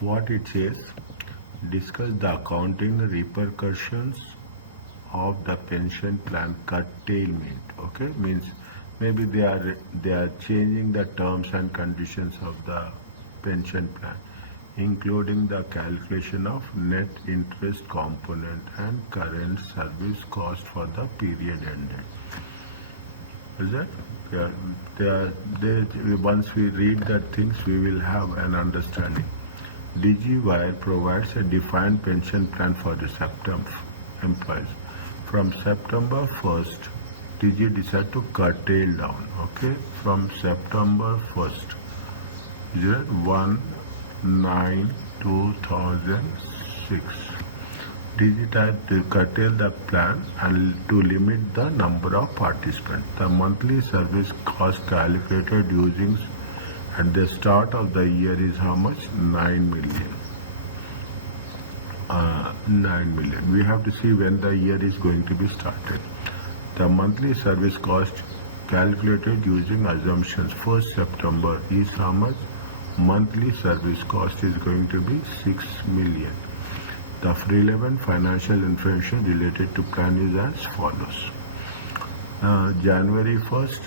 what it says, discuss the accounting repercussions of the pension plan curtailment. Okay, means maybe they are changing the terms and conditions of the pension plan, including the calculation of net interest component and current service cost for the period ended. Is that? Once we read that things, we will have an understanding. Digiwire provides a defined pension plan for the September employees. From September 1st, Digi decided to curtail down. Okay, from September 1st, 1/9/2006. Digitide to curtail the plan and to limit the number of participants. The monthly service cost calculated using at the start of the year is how much? 9 million. 9 million. We have to see when the year is going to be started. The monthly service cost calculated using assumptions 1st September is how much? Monthly service cost is going to be 6 million. The relevant financial information related to plan is as follows. January 1st,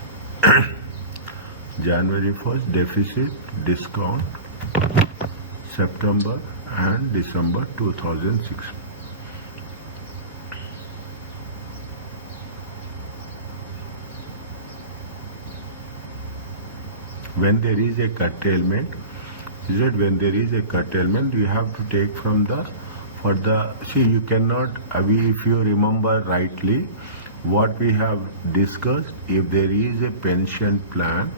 January 1st deficit discount, September and December 2006. When there is a curtailment, when there is a curtailment, you have to take from the you cannot, if you remember rightly, what we have discussed, if there is a pension plan,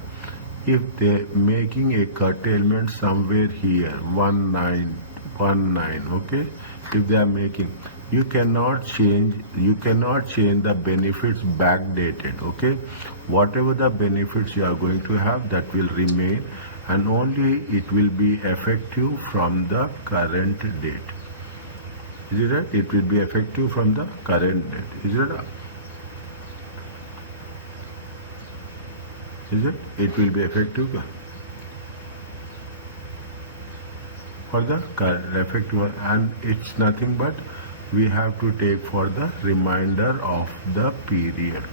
if they making a curtailment somewhere here, 1919, okay, if they are making, you cannot change the benefits backdated, okay, whatever the benefits you are going to have, that will remain, and only it will be effective from the current date. Is it right? It will be effective from the current date. Is it right? Is it? It will be effective for the effective, and it's nothing but we have to take for the remainder of the period.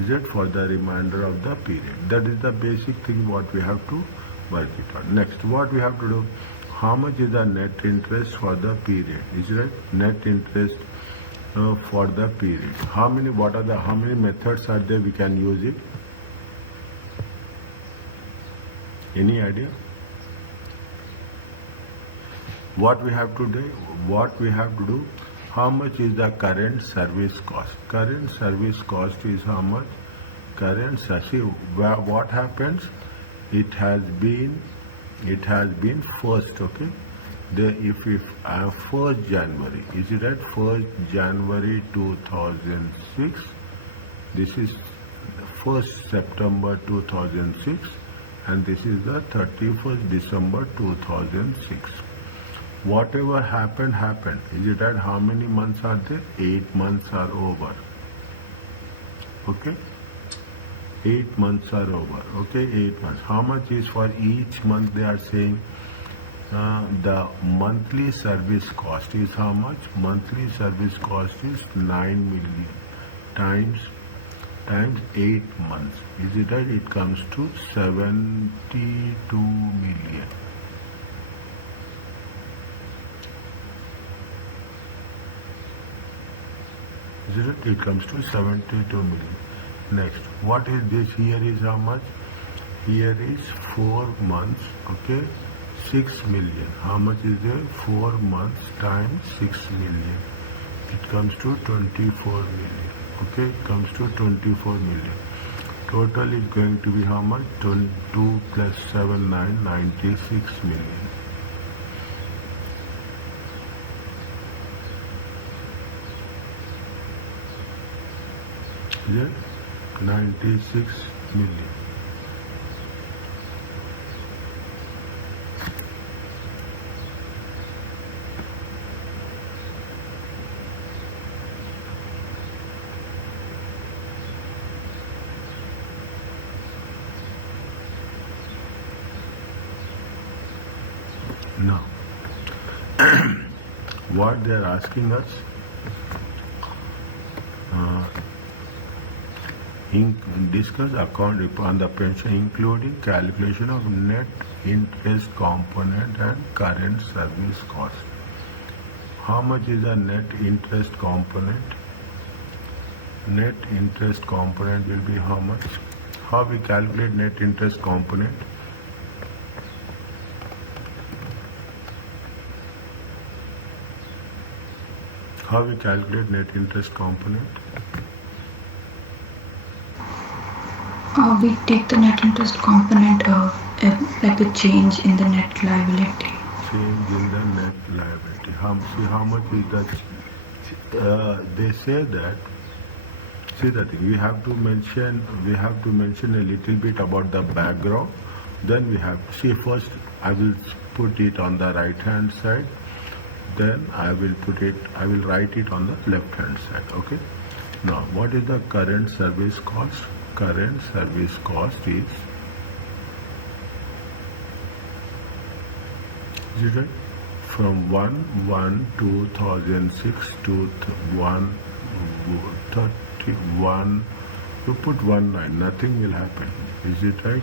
Is it? For the remainder of the period. That is the basic thing what we have to work it on. Next, what we have to do, how much is the net interest for the period? Is it right? Net interest for the period. How many methods are there we can use it? Any idea? What we have to do? How much is the current service cost? Current service cost is how much? What happens? It has been first, okay? If 1st January, is it right? 1st January 2006. This is 1st September 2006, and this is the 31st December 2006. Whatever happened. Is it right? How many months are there? 8 months are over. Okay? 8 months are over. Okay, 8 months. How much is for each month? They are saying the monthly service cost is how much? Monthly service cost is 9 million times 8 months. Is it right? It comes to 72 million. Is it right? It comes to 72 million. Next, what is this? Here is how much? Here is 4 months, okay? 6 million. How much is there? 4 months times 6 million. It comes to 24 million. Okay, it comes to 24 million. Total is going to be how much? 2 plus 7, 9, 96 million. Yeah, 96 million. Now, what they are asking us, discuss account on the pension, including calculation of net interest component and current service cost. How much is the net interest component? Net interest component will be how much? How we calculate net interest component? How we calculate net interest component? We take the net interest component like a change in the net liability. Change in the net liability. See how much is that? They say that. See the thing. We have to mention a little bit about the background. Then we have to see first. I will put it on the right hand side. Then I will write it on the left hand side. Okay. Now, what is the current service cost? Current service cost is it from 1/1/2006 to 1/31. You put 19, nothing will happen. Is it right?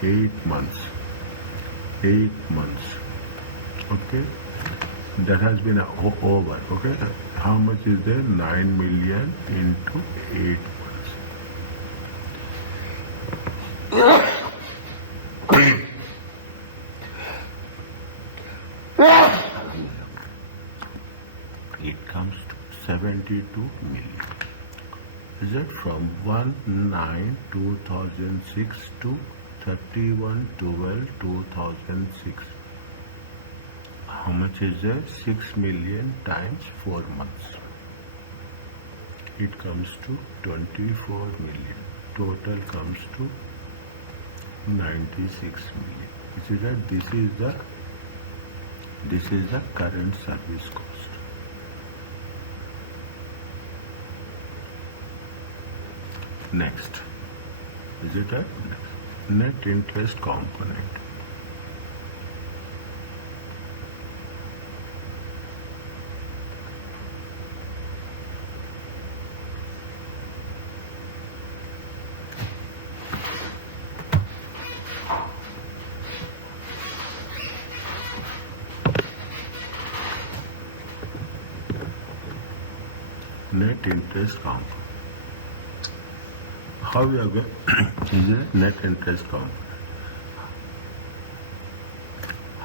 8 months. 8 months. Okay. That has been over. Okay. How much is there? 9 million into 8 months. It comes to 72 million. Is it from 1/9/2006 to 31/12/2006? How much is there? 6 million times 4 months. It comes to 24 million. Total comes to 96 million. You see that this is the current service cost. Next, is it a net interest component? Net interest component. How we are going? Is it net interest component?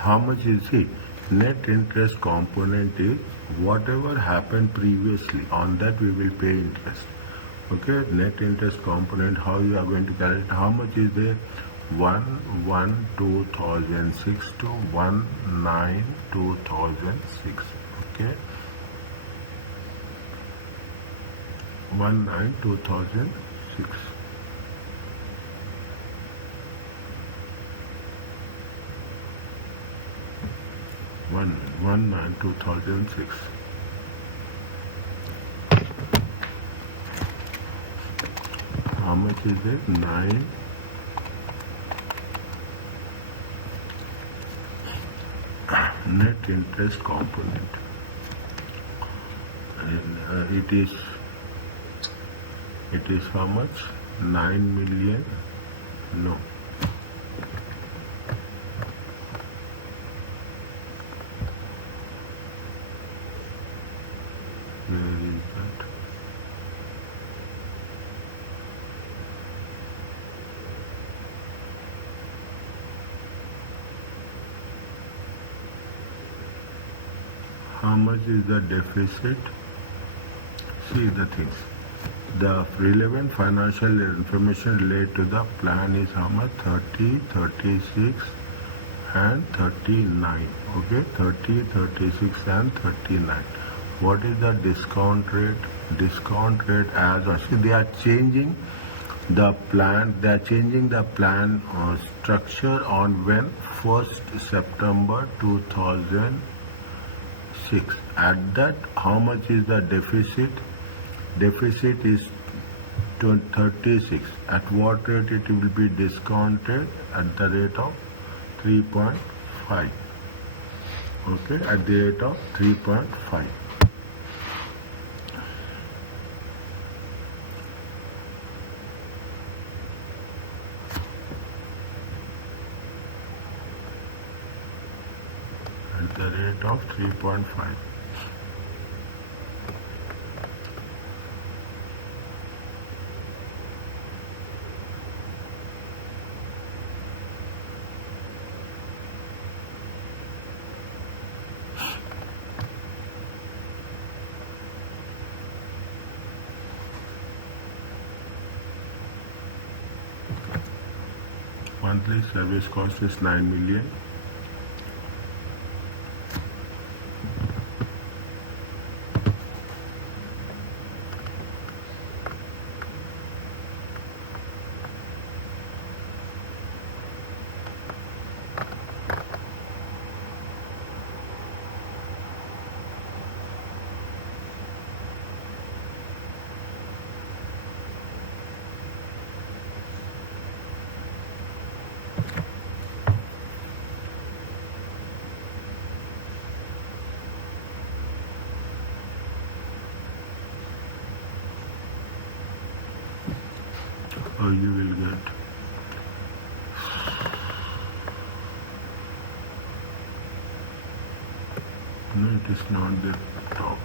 How much is it? Net interest component is whatever happened previously. On that we will pay interest. Okay. Net interest component. How you are going to calculate? How much is there? 1/1/2006 to 1/9/2006. Okay. 1/9/2006. One 1/9/2006. How much is it? 9. Net interest component. And it is how much? 9 million? No. Where is that? How much is the deficit? See the things. The relevant financial information related to the plan is how much? 30, 36 and 39. Okay, 30, 36 and 39. What is the discount rate? Discount rate as actually they are changing the plan. They are changing the plan structure on when 1st September 2006. At that, how much is the deficit? Deficit is 36. At what rate it will be discounted? At the rate of 3.5. okay, at the rate of 3.5. At the rate of 3.5. Monthly service cost is 9 million. Or you will get no, it is not the top.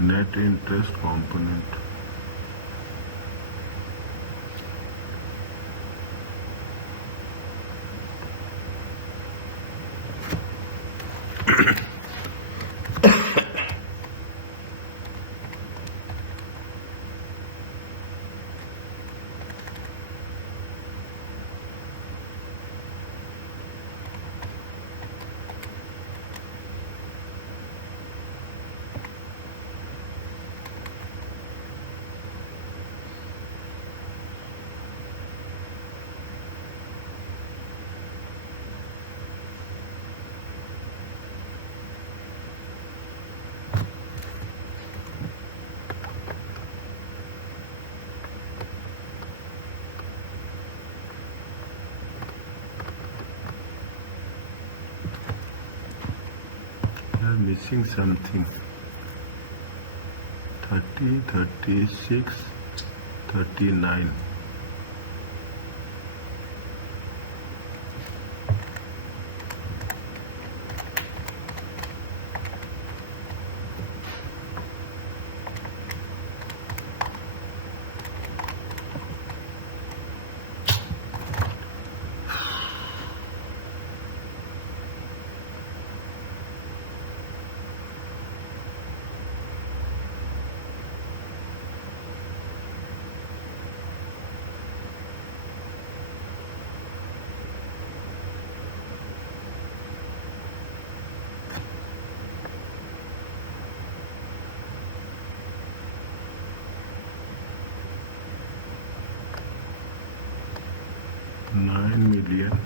Net interest component. You are missing something. 30, 36, 39. $9 million.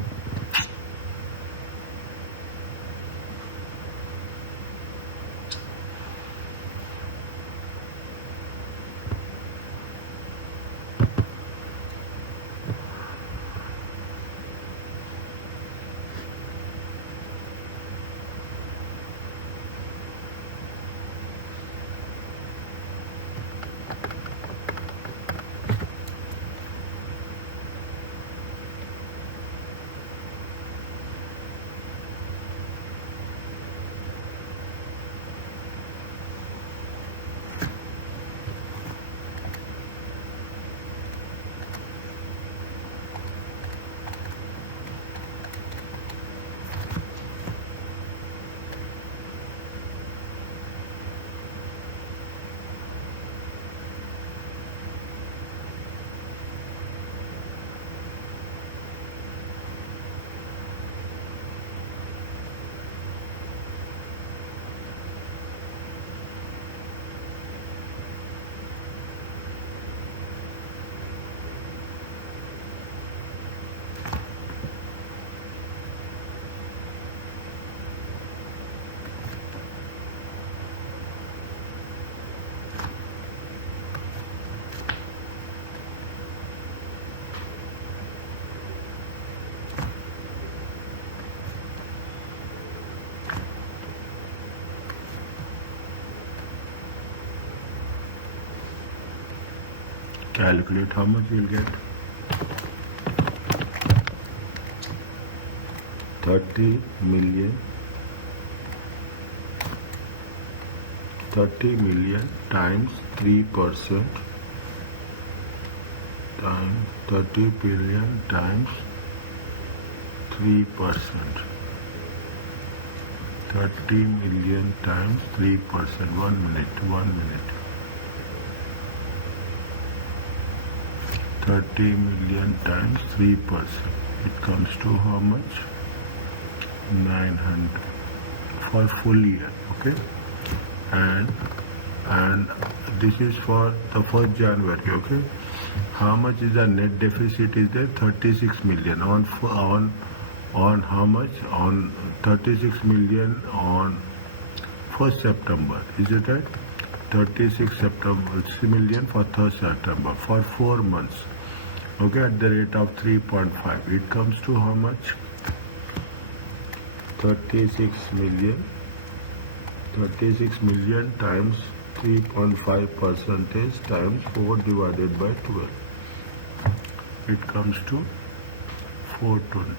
Calculate how much you'll get. 30 million times 3% times 30 billion times 3%. 30 million times 3%. 1 minute. 30 million times 3%. It comes to how much? 900 for full year. Okay, and this is for the 1st January. Okay, how much is the net deficit? Is there 36 million on how much? On 36 million on 1st September. Is it right? 36 million for 3rd September for 4 months. Okay, at the rate of 3.5. It comes to how much? 36 million times 3.5% times 4 divided by 12. It comes to 420.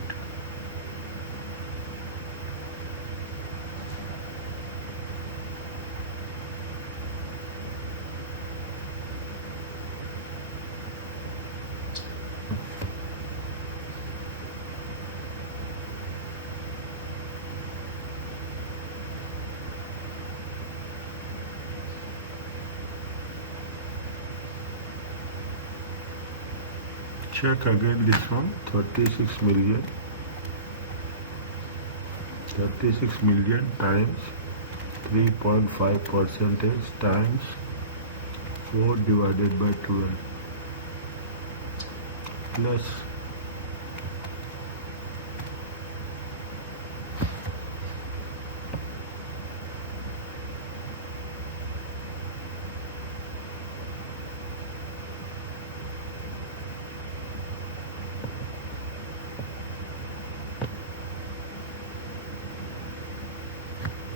Check again this one. 36 million times 3.5% times 4 divided by 12 plus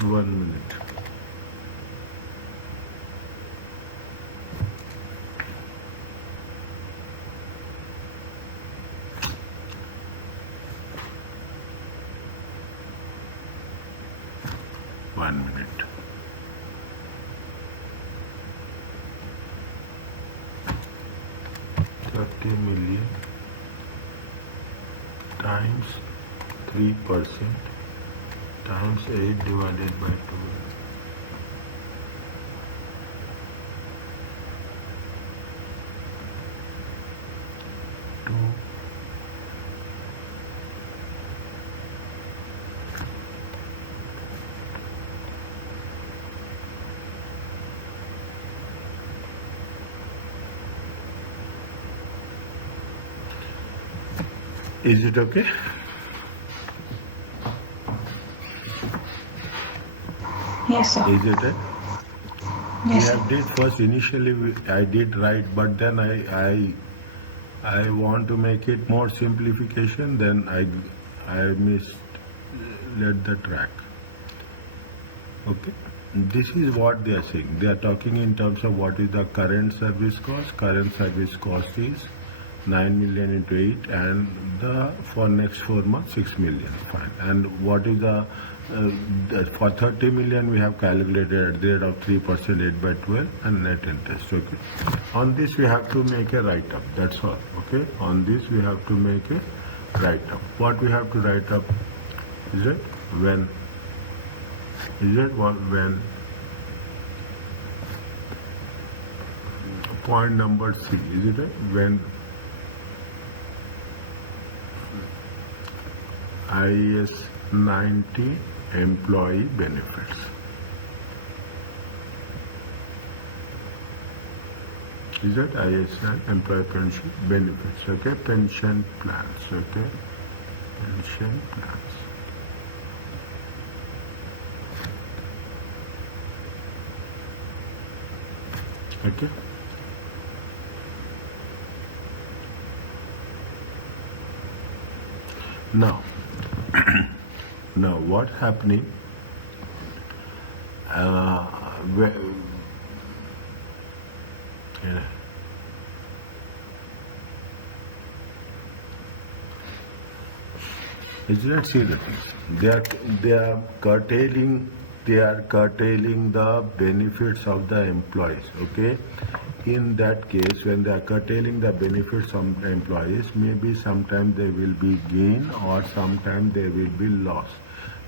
1 minute. $30 million times 3% times 8 divided by 12. Is it okay? Yes, sir. Is it? Yes, sir. I did first initially I did right, but then I want to make it more simplification. Then I misled the track. Okay. This is what they are saying. They are talking in terms of what is the current service cost. Current service cost is 9 million into 8, and for next 4 months 6 million. Fine. And what is for 30 million we have calculated at the rate of 3%, 8 by 12, and net interest. Okay. On this we have to make a write-up. That's all. Okay. On this we have to make a write-up. What we have to write up is it when. Is it when point number C, is it when IAS 90 employee benefits. Is that IAS employee pension benefits? Okay, pension plans. Okay, pension plans. Okay. Now, what happening? Is that see the things? They are curtailing the benefits of the employees. Okay, in that case, when they are curtailing the benefits of the employees, maybe sometimes there will be gain or sometimes there will be loss.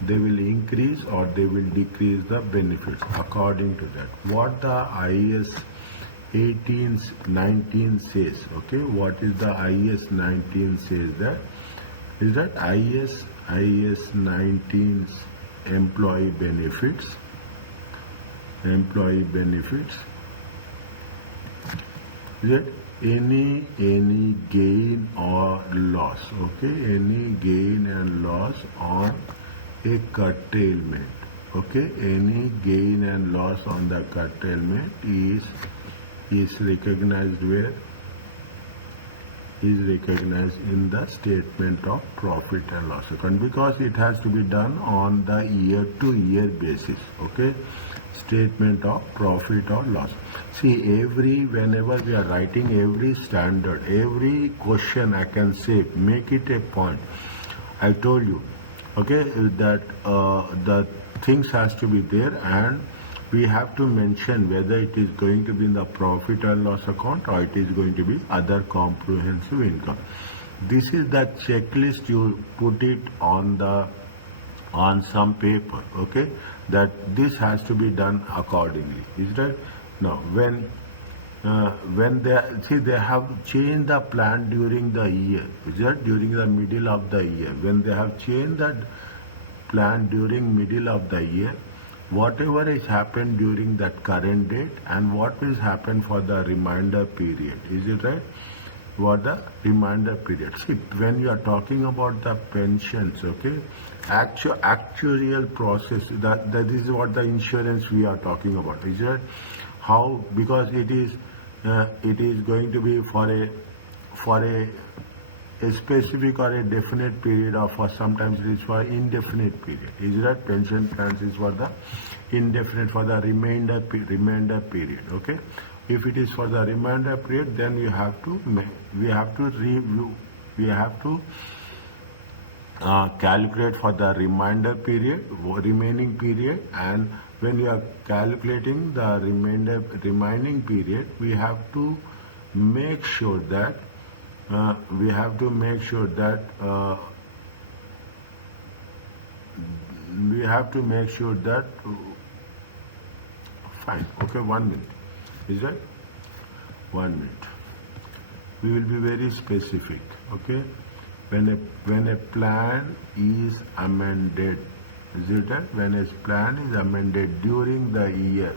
They will increase or they will decrease the benefits according to that. What the IS 19 says. Okay, what is the IS 19 says that? Is that IS 19's employee benefits is that any gain or loss, okay, any gain and loss on a curtailment, okay, any gain and loss on the curtailment is recognized where? Is recognized in the statement of profit and loss account, because it has to be done on the year to year basis. Okay, statement of profit or loss. See, whenever we are writing every standard, every question, I can say make it a point. I told you, okay, that the things has to be there, and we have to mention whether it is going to be in the profit and loss account or it is going to be other comprehensive income. This is the checklist. You put it on some paper, okay, that this has to be done accordingly. Is that? Now when they have changed the plan during the year, is that during the middle of the year, when they have changed that plan during middle of the year, whatever has happened during that current date and what will happen for the remainder period. Is it right? What the remainder period. See, when you are talking about the pensions, okay, actuarial process, that is what the insurance we are talking about. Is it? How? Because it is going to be for a specific or a definite period, or for sometimes it is for indefinite period. Is that pension plans is for the indefinite, for the remainder period. Okay, if it is for the remainder period, then we have to calculate for the remainder period, remaining period, and when you are calculating the remaining period, we have to make sure that fine. Okay, 1 minute. Is that 1 minute? We will be very specific. Okay, when a plan is amended, is it that? When a plan is amended during the year,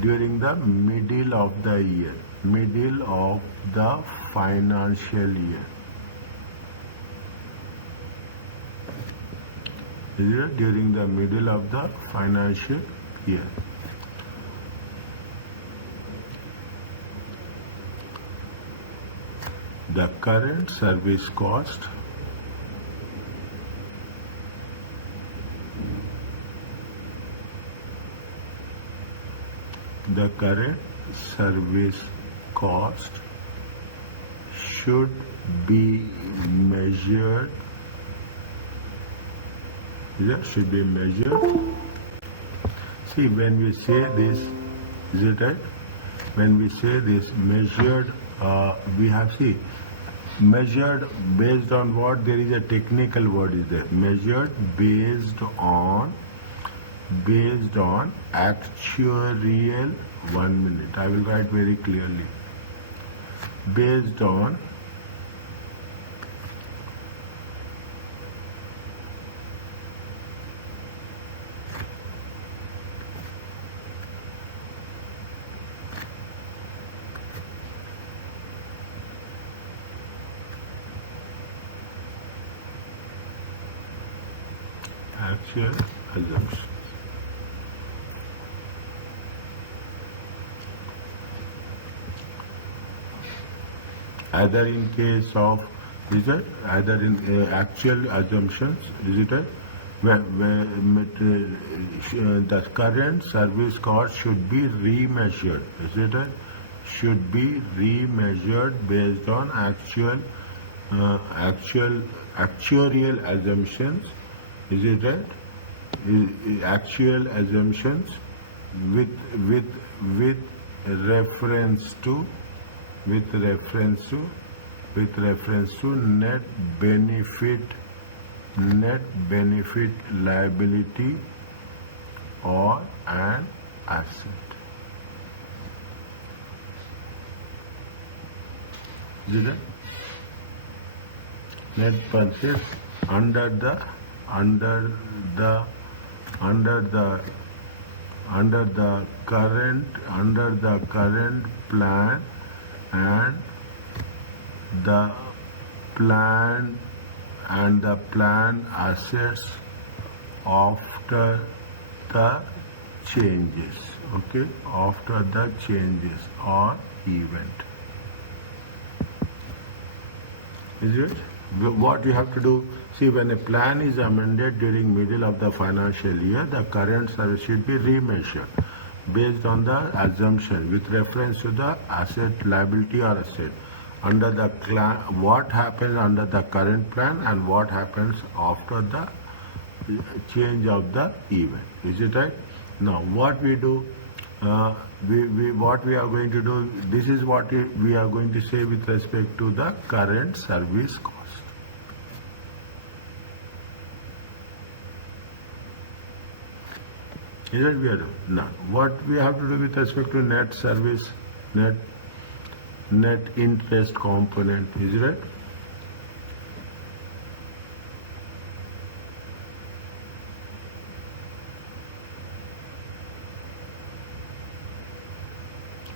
during the middle of the year, middle of the financial year. Is it during the middle of the financial year? The current service cost should be measured. Should be measured. See, when we say this, is it right? When we say this, measured, we have, see, measured based on what? There is a technical word is there. Measured based on actuarial. 1 minute. I will write very clearly. Based on actual assumptions. Either in case of, is it? Either in actual assumptions, is it? Where the current service cost should be remeasured, is it? Should be remeasured based on actual actuarial assumptions. Is it right? Actual assumptions with reference to with reference to net benefit liability or an asset. Is it right? Net purchase under the current plan and the plan assets after the changes. Okay, after the changes or event. Is it? What you have to do, see, when a plan is amended during middle of the financial year, the current service should be remeasured based on the assumption with reference to the asset, liability or asset under the what happens under the current plan and what happens after the change of the event. Is it right? Now what we do, what we are going to do, this is what we are going to say with respect to the current service cost. Is it we are doing? Now, what we have to do with respect to net service, net interest component, is it right?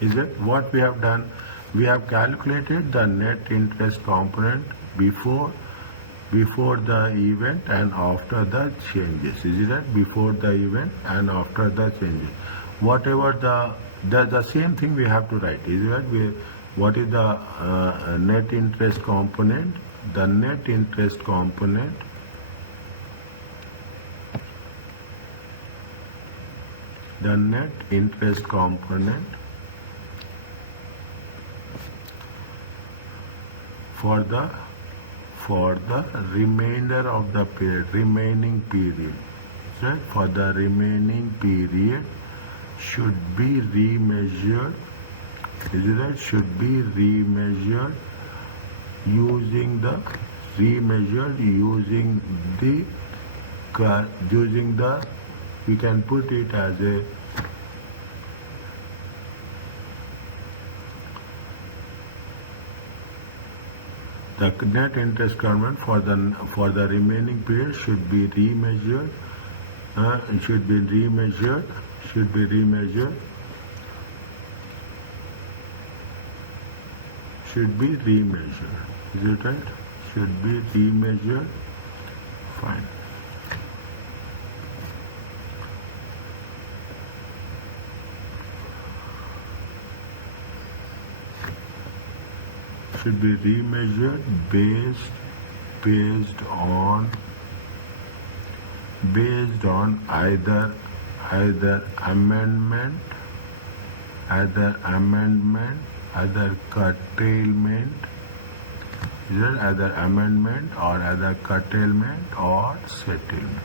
Is it what we have done? We have calculated the net interest component before the event and after the changes. Is it right? Before the event and after the changes. Whatever the same thing we have to write. Is it right? What is the net interest component? The net interest component for the remainder of the remaining period, right? For the remaining period should be remeasured. Is it right? Should be remeasured using the we can put it as a the net interest component for the remaining period should be remeasured. Should be remeasured. Is it right? Should be remeasured. Fine. Should be remeasured based on either amendment, either curtailment. Is it either amendment or either curtailment or settlement?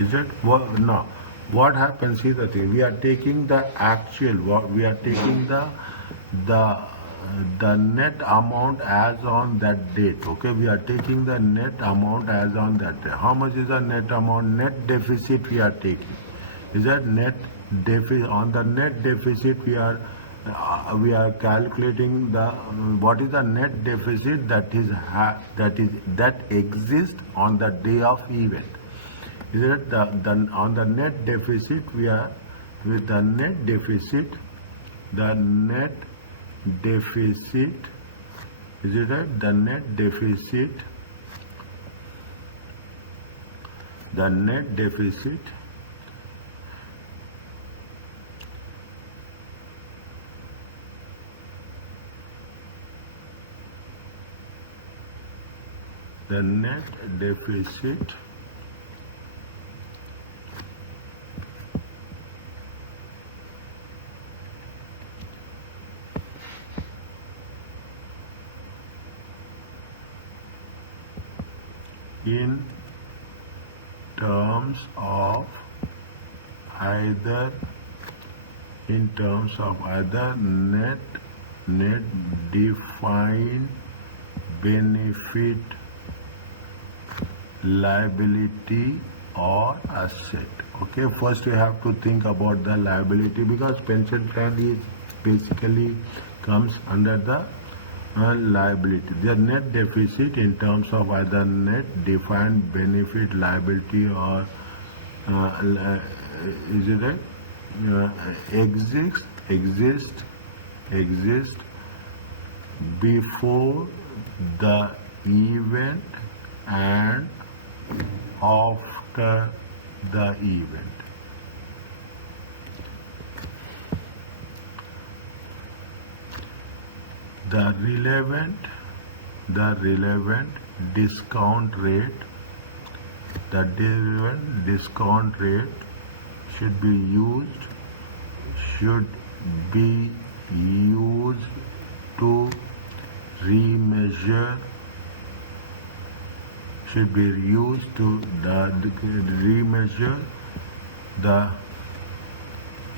Is it what now? What happens? See the thing. We are taking the actual. We are taking the net amount as on that date. Okay, we are taking the net amount as on that day. How much is the net amount? Net deficit we are taking. Is that net deficit? On the net deficit we are calculating the what is the net deficit that exists on the day of event. Is it on the net deficit we are with the net deficit, is it right? The net deficit in terms of either net defined benefit liability or asset. Okay, first we have to think about the liability, because pension plan is basically comes under the liability. The net deficit in terms of either net defined benefit liability or is it right? Exist before the event and after the event. The relevant discount rate should be used to remeasure the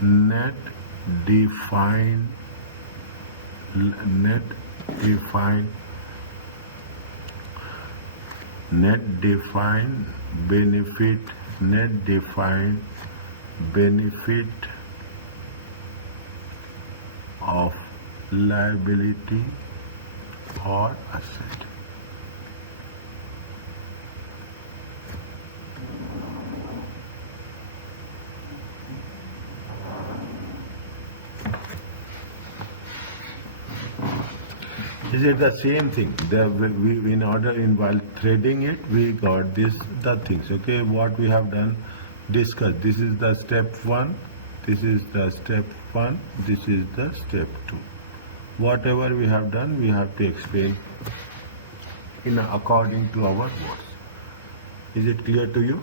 net defined benefit of liability or asset. Is it the same thing? While threading it, we got the things. Okay, what we have done, discuss. This is the step 1. This is the step 1. This is the step 2. Whatever we have done, we have to explain according to our words. Is it clear to you?